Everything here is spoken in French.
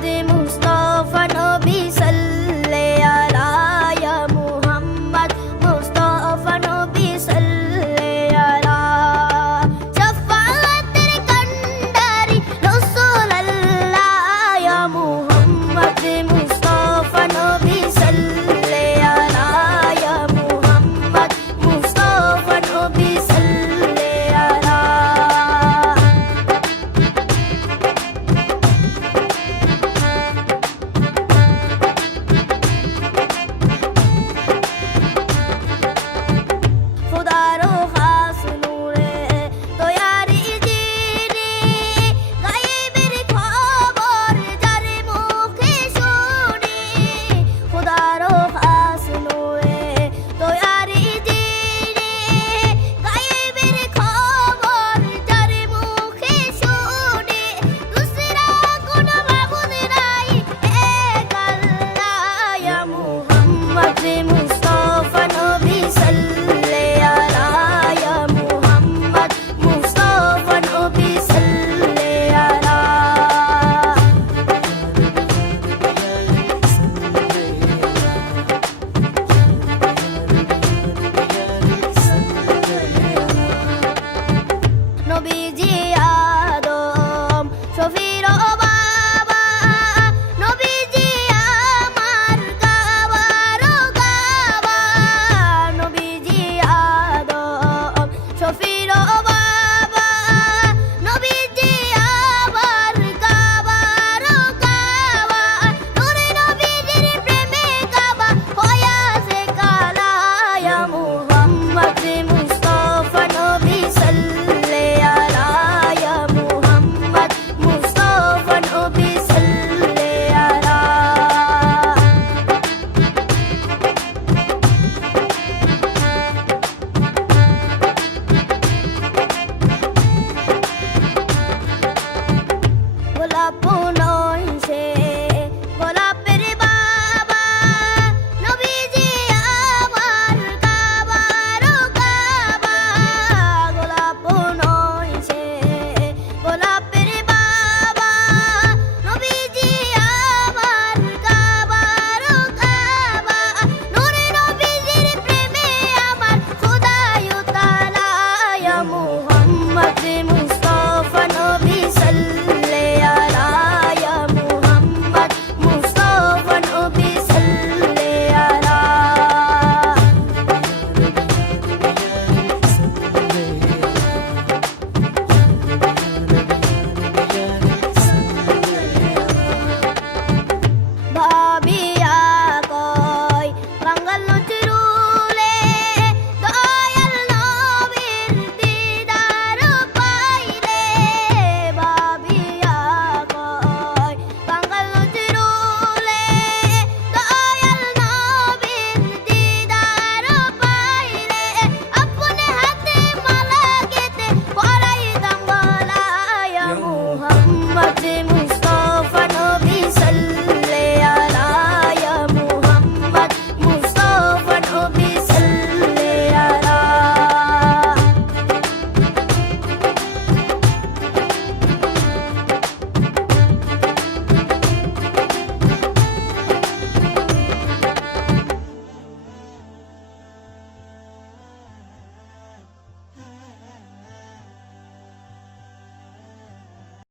des